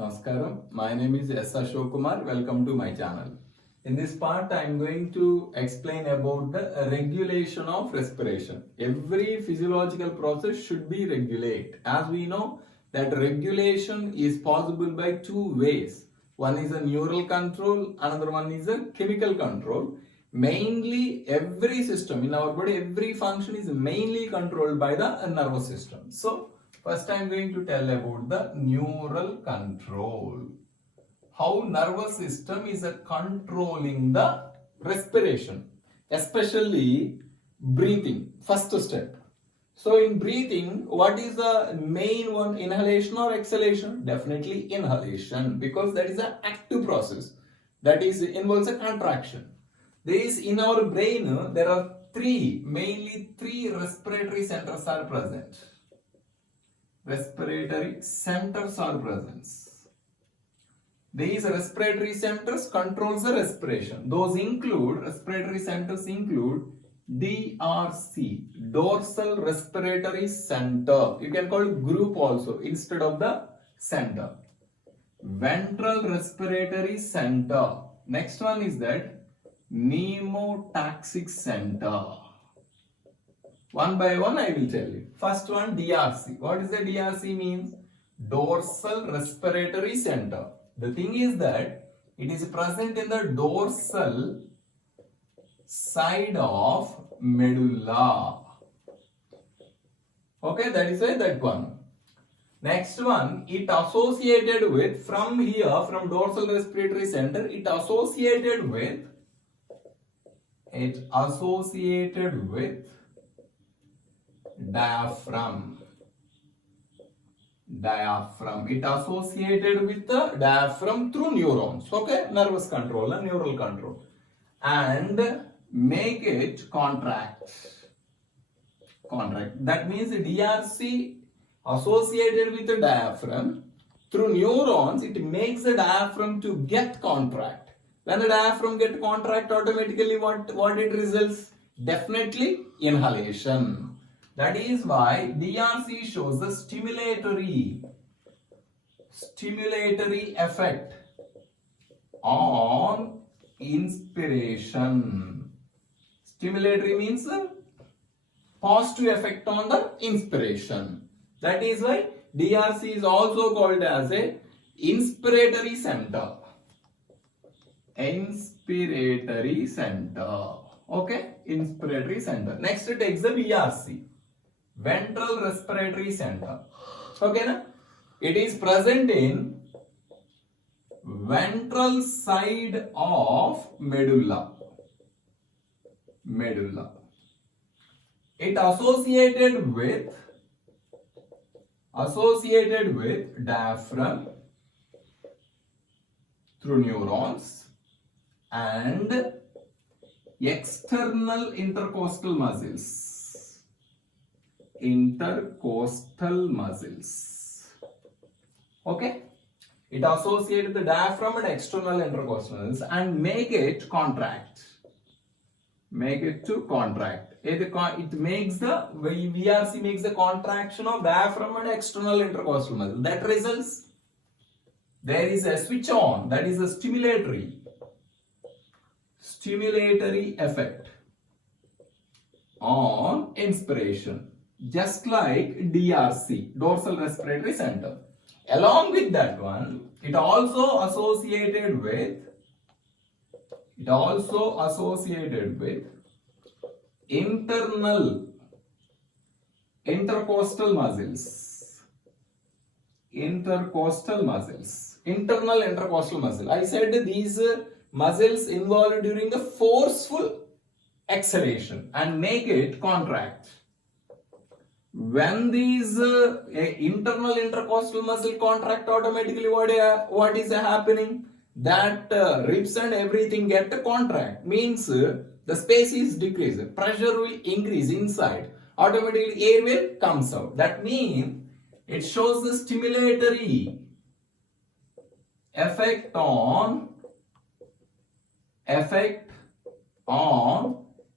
Namaskaram. My name is S. Ashok Kumar. Welcome to my channel. In this part, I am going to explain about the regulation of respiration. Every physiological process should be regulated. As we know that regulation is possible by two ways. One is a neural control, another one is a chemical control. Mainly every system in our body, every function is mainly controlled by the nervous system. So, first I am going to tell about the neural control. How nervous system is controlling the respiration, especially breathing. First step. So in breathing, what is the main one? Inhalation or exhalation? Definitely inhalation, because that is an active process. That is involves a contraction. There is in our brain, there are mainly three respiratory centers are present. Respiratory centers are present. These respiratory centers controls the respiration. Those include, respiratory centers include DRC, dorsal respiratory center. You can call it group also instead of the center. Ventral respiratory center. Next one is that pneumotaxic center. One by one I will tell you. First one, DRC. What is the DRC means? Dorsal respiratory center. The thing is that it is present in the dorsal side of medulla. Okay, that is why that one. Next one, it associated with, from here, from dorsal respiratory center, it associated with diaphragm. It associated with the diaphragm through neurons. Okay, nervous control and neural control, and make it contract. That means the DRC associated with the diaphragm through neurons. It makes the diaphragm to get contract. When the diaphragm get contract, automatically what it results? Definitely inhalation. That is why DRC shows the stimulatory effect on inspiration. Stimulatory means positive effect on the inspiration. That is why DRC is also called as a inspiratory center. Inspiratory center. Okay, inspiratory center. Next it takes the VRC. Ventral respiratory center. Okay, na? It is present in ventral side of medulla. It associated with diaphragm through neurons and external intercostal muscles. Okay, it associates the diaphragm and external intercostal muscles and make it contract. It makes the VRC makes the contraction of diaphragm and external intercostal muscle. That results, there is a switch on, that is a stimulatory effect on inspiration, just like DRC, dorsal respiratory center. Along with that one, it also associated with internal intercostal muscles. Internal intercostal muscle. I said these muscles involved during the forceful exhalation and make it contract. When these internal intercostal muscle contract, automatically what is happening? That ribs and everything get contract. Means the space is decreased, pressure will increase inside, automatically air will comes out. That means it shows the stimulatory effect on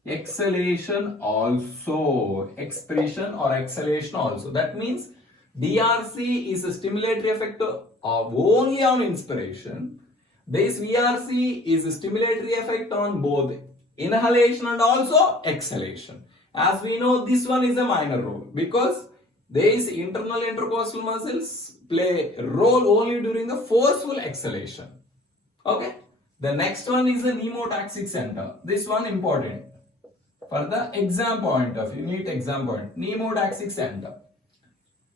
exhalation also, expiration or exhalation also. That means DRC is a stimulatory effect only on inspiration, this VRC is a stimulatory effect on both inhalation and also exhalation. As we know, this one is a minor role because these internal intercostal muscles play a role only during the forceful exhalation. Okay. The next one is the pneumotaxic center. This one important for the exam point of view, NEET exam point. Pneumotaxic center.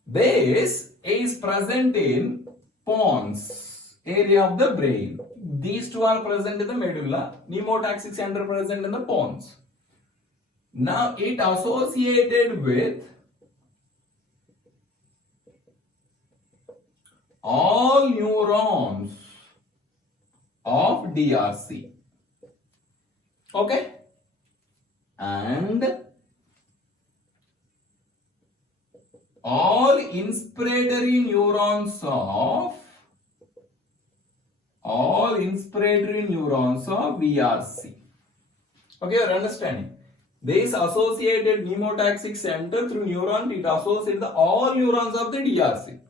This is present in pons area of the brain. These two are present in the medulla. Pneumotaxic center present in the pons. Now it associated with all neurons of DRC. Okay? And all inspiratory neurons of VRC. Okay, you're understanding? This associated pneumotaxic center through neuron, it associates all neurons of the DRC.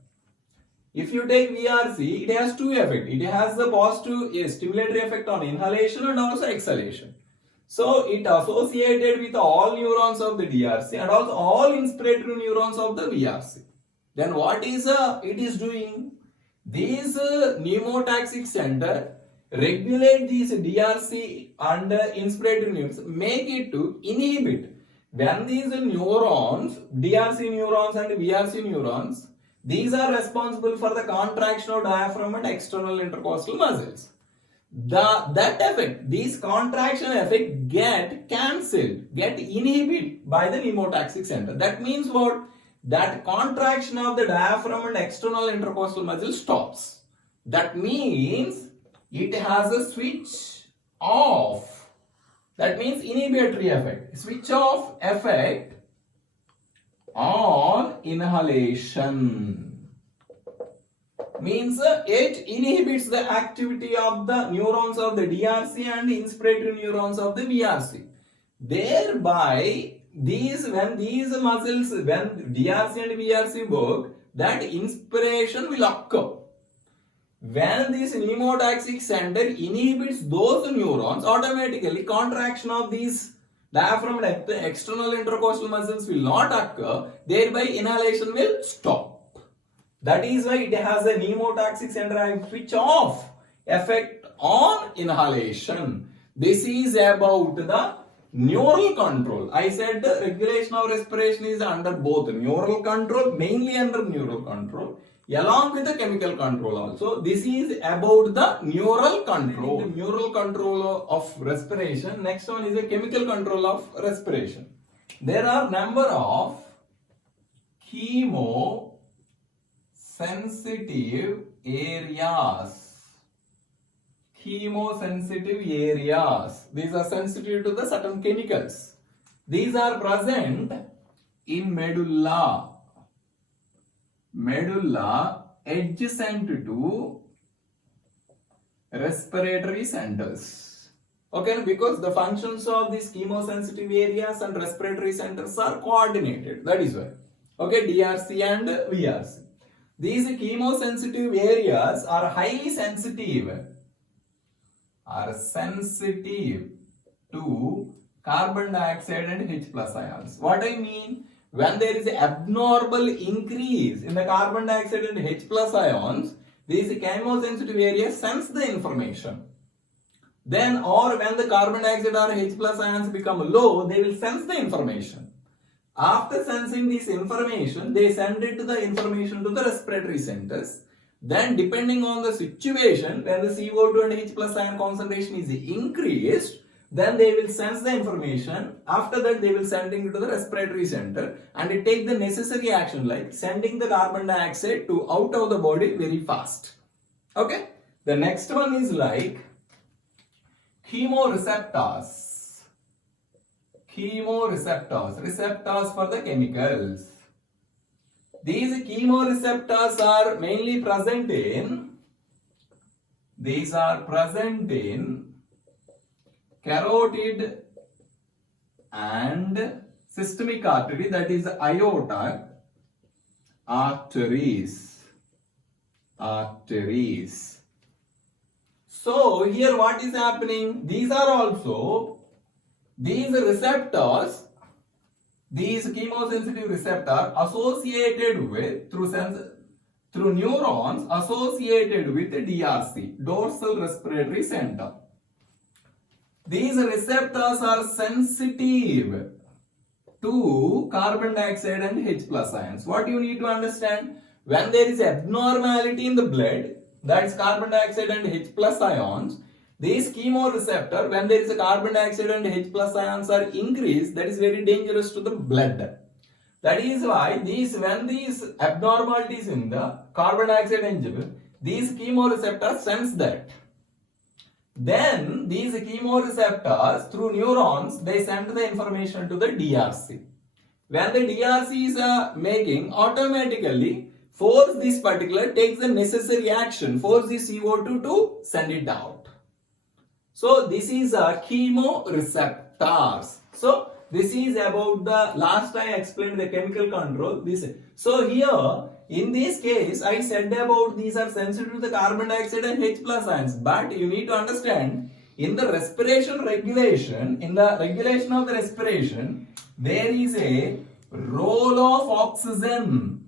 If you take VRC, it has two effects. It has the positive stimulatory effect on inhalation and also exhalation. So it associated with all neurons of the DRC and also all inspiratory neurons of the VRC. Then what is it is doing? These pneumotaxic center regulate these DRC and inspiratory neurons, make it to inhibit when these neurons, DRC neurons and VRC neurons, these are responsible for the contraction of diaphragm and external intercostal muscles. That effect, these contraction effect get cancelled, get inhibited by the pneumotaxic center. That means what? That contraction of the diaphragm and external intercostal muscle stops. That means it has a switch off. That means inhibitory effect. Switch off effect on inhalation. Means it inhibits the activity of the neurons of the DRC and the inspiratory neurons of the VRC. Thereby, when these muscles, when DRC and VRC work, that inspiration will occur. When this pneumotaxic center inhibits those neurons, automatically contraction of these diaphragm and external intercostal muscles will not occur, thereby inhalation will stop. That is why it has a pneumotaxic center and switch off effect on inhalation. This is about the neural control. I said the regulation of respiration is under both neural control, mainly under neural control, along with the chemical control also. This is about the neural control. The neural control of respiration. Next one is the chemical control of respiration. There are number of chemosensitive areas. Chemosensitive areas. These are sensitive to the certain chemicals. These are present in medulla. Medulla adjacent to respiratory centers. Okay, because the functions of these chemosensitive areas and respiratory centers are coordinated. That is why. Okay, DRC and VRC. These chemosensitive areas are highly sensitive. Are sensitive to carbon dioxide and H plus ions. What I mean? When there is an abnormal increase in the carbon dioxide and H plus ions, these chemosensitive areas sense the information. Then, or when the carbon dioxide or H plus ions become low, they will sense the information. After sensing this information, they send it to the information to the respiratory centers. Then, depending on the situation, when the CO2 and H plus ion concentration is increased, then they will sense the information. After that, they will send it to the respiratory center and it take the necessary action like sending the carbon dioxide to out of the body very fast. Okay. The next one is like chemoreceptors. Chemoreceptors. Receptors for the chemicals. These chemoreceptors are mainly present in, carotid and systemic artery, that is aortic arteries. arteries. So here what is happening? These are also, these receptors, these chemosensitive receptor associated with through neurons associated with DRC, dorsal respiratory center. These receptors are sensitive to carbon dioxide and H plus ions. What you need to understand, when there is abnormality in the blood, that is carbon dioxide and H plus ions, these chemoreceptor, when there is a carbon dioxide and H plus ions are increased, that is very dangerous to the blood. That is why when these abnormalities in the carbon dioxide and these chemoreceptors sense that. Then these chemoreceptors through neurons, they send the information to the DRC. When the DRC is making, automatically force this particular takes the necessary action, force the CO2 to send it out. So this is chemoreceptors. So this is about the last I explained the chemical control. So here in this case I said about these are sensitive to the carbon dioxide and H plus ions. But you need to understand, in the respiration regulation, in the regulation of the respiration, there is a role of oxygen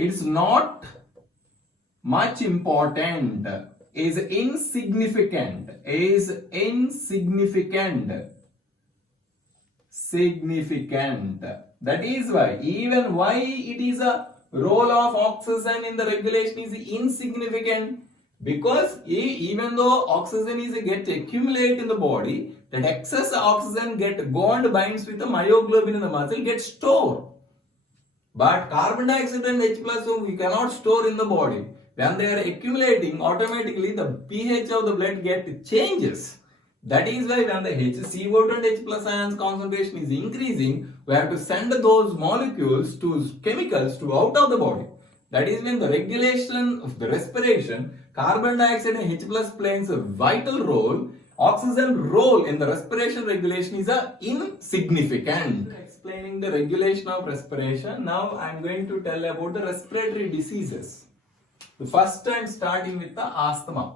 it's not much important, is insignificant, significant. That is why, even why it is a role of oxygen in the regulation is insignificant, because even though oxygen is get accumulate in the body, that excess oxygen get bond binds with the myoglobin in the muscle, get stored. But carbon dioxide and H plus we cannot store in the body. When they are accumulating, automatically the pH of the blood get changes. That is why when the CO2 and H plus ions concentration is increasing, we have to send those molecules to chemicals to out of the body. That is when the regulation of the respiration, carbon dioxide and H plus plays a vital role. Oxygen role in the respiration regulation is insignificant. Explaining the regulation of respiration, now I am going to tell about the respiratory diseases. The first I am starting with the asthma.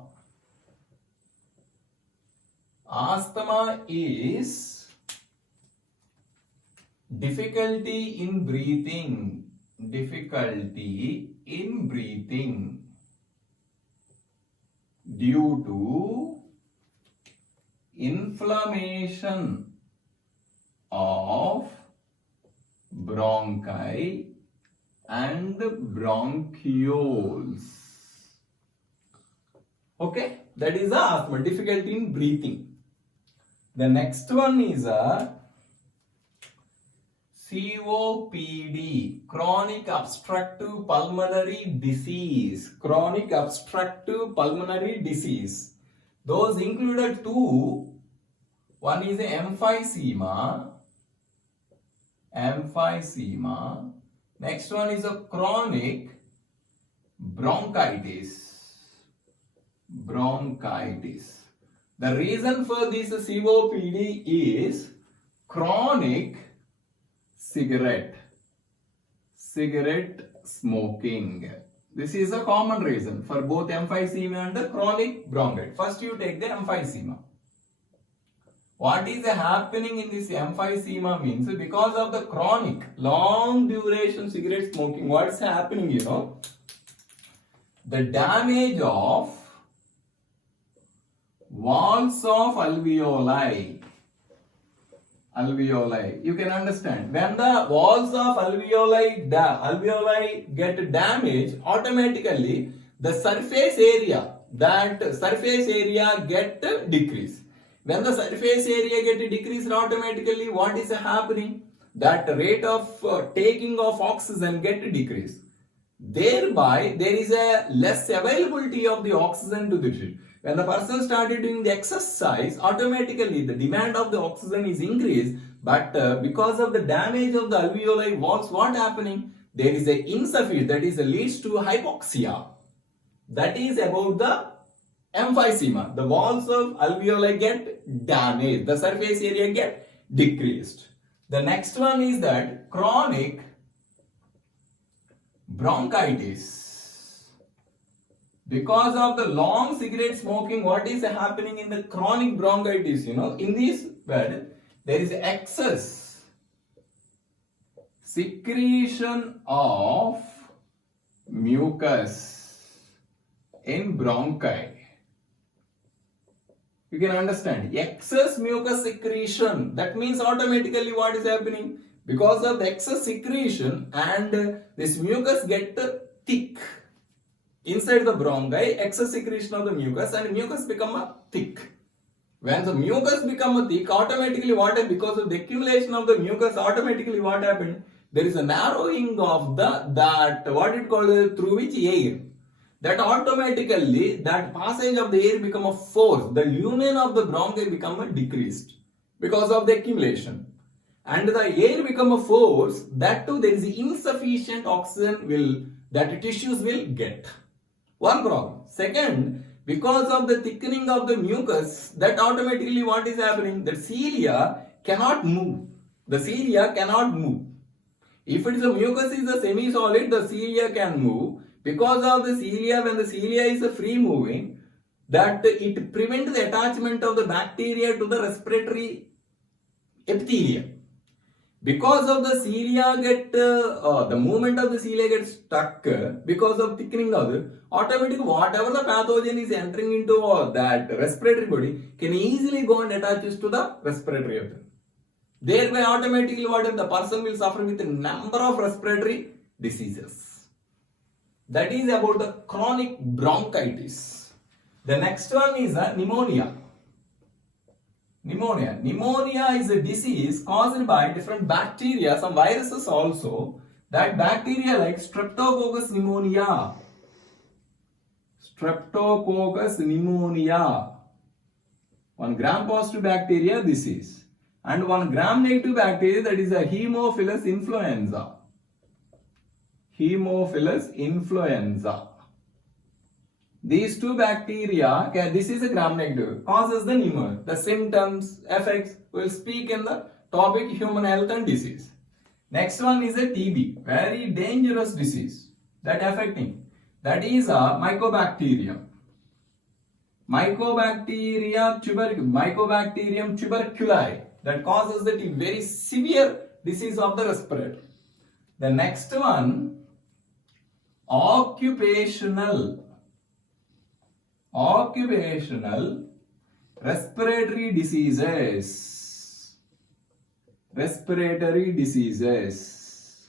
Asthma is difficulty in breathing due to inflammation of bronchi and bronchioles. Okay, that is the asthma, difficulty in breathing. The next one is a COPD, chronic obstructive pulmonary disease. Chronic obstructive pulmonary disease. Those included two. One is emphysema. Next one is a chronic bronchitis. The reason for this COPD is chronic cigarette smoking. This is a common reason for both emphysema and the chronic bronchitis. First you take the emphysema. What is happening in this emphysema means, because of the chronic long duration cigarette smoking, what is happening, the damage of walls of alveoli. You can understand, when the walls of alveoli get damaged, automatically the surface area get decreased. When the surface area get decreased, automatically what is happening? That rate of taking of oxygen get decreased. Thereby, there is a less availability of the oxygen to the tissue. When the person started doing the exercise, automatically the demand of the oxygen is increased. But because of the damage of the alveoli walls, what happening? There is a insufficient, that is leads to hypoxia. That is about the emphysema. The walls of alveoli get damaged. The surface area get decreased. The next one is that chronic bronchitis. Because of the long cigarette smoking, what is happening in the chronic bronchitis? In this bed, there is excess secretion of mucus in bronchi. You can understand, excess mucus secretion. That means automatically what is happening? Because of the excess secretion and this mucus get thick inside the bronchi, excess secretion of the mucus and mucus become thick. When the mucus become thick, automatically what happened? Because of the accumulation of the mucus, automatically what happened? There is a narrowing of through which air. That automatically, that passage of the air become a force. The lumen of the bronchi become decreased because of the accumulation. And the air become a force, that too there is insufficient oxygen that tissues will get. One problem. Second, because of the thickening of the mucus, that automatically what is happening? The cilia cannot move. The cilia cannot move. If it is a mucus is a semi-solid, the cilia can move. Because of the cilia, when the cilia is free moving, that it prevents the attachment of the bacteria to the respiratory epithelium. Because of the cilia the movement of the cilia gets stuck because of thickening of it, automatically whatever the pathogen is entering into that respiratory body can easily go and attaches to the respiratory epithelium. Thereby automatically the person will suffer with a number of respiratory diseases. That is about the chronic bronchitis. The next one is pneumonia. Pneumonia is a disease caused by different bacteria, some viruses also. That bacteria like Streptococcus pneumonia. Streptococcus pneumonia. 1 gram-positive bacteria disease. And 1 gram-negative bacteria, that is a Haemophilus influenza. Haemophilus influenza. These two bacteria, this is a gram-negative, causes the pneumonia. The symptoms, effects, will speak in the topic human health and disease. Next one is a TB, very dangerous disease that affecting. That is a Mycobacterium. Mycobacterium tuberculi, that causes the very severe disease of the respirator. The next one, occupational respiratory diseases. Respiratory diseases.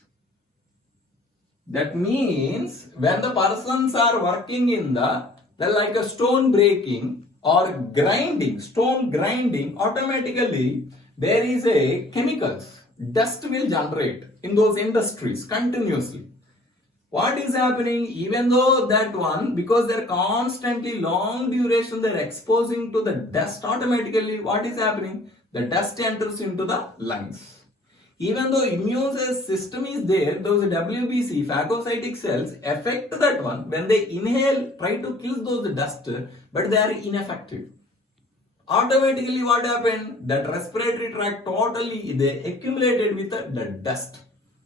That means when the persons are working in like a stone breaking or grinding, stone grinding, automatically there is a chemicals, dust will generate in those industries continuously. What is happening? Even though that one, because they're constantly long duration, they're exposing to the dust, automatically what is happening? The dust enters into the lungs. Even though immune system is there, those WBC, phagocytic cells, affect that one. When they inhale, try to kill those dust, but they are ineffective. Automatically what happened? That respiratory tract totally, they accumulated with the dust.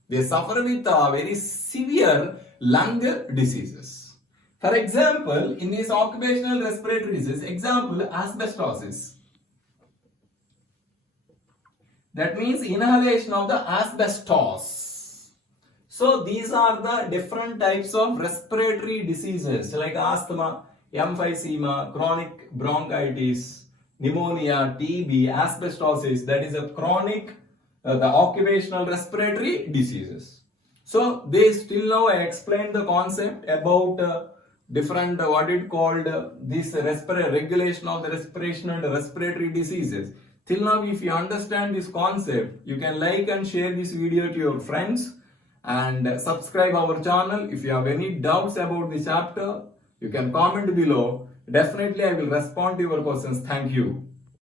They suffer with very severe lung diseases. For example, in this occupational respiratory disease, example, asbestosis. That means inhalation of the asbestos. So these are the different types of respiratory diseases like asthma, emphysema, chronic bronchitis, pneumonia, TB, asbestosis. That is a chronic the occupational respiratory diseases. So this till now I explained the concept about different this regulation of the respiration and respiratory diseases. Till now, if you understand this concept, you can like and share this video to your friends and subscribe our channel. If you have any doubts about this chapter, you can comment below. Definitely I will respond to your questions. Thank you.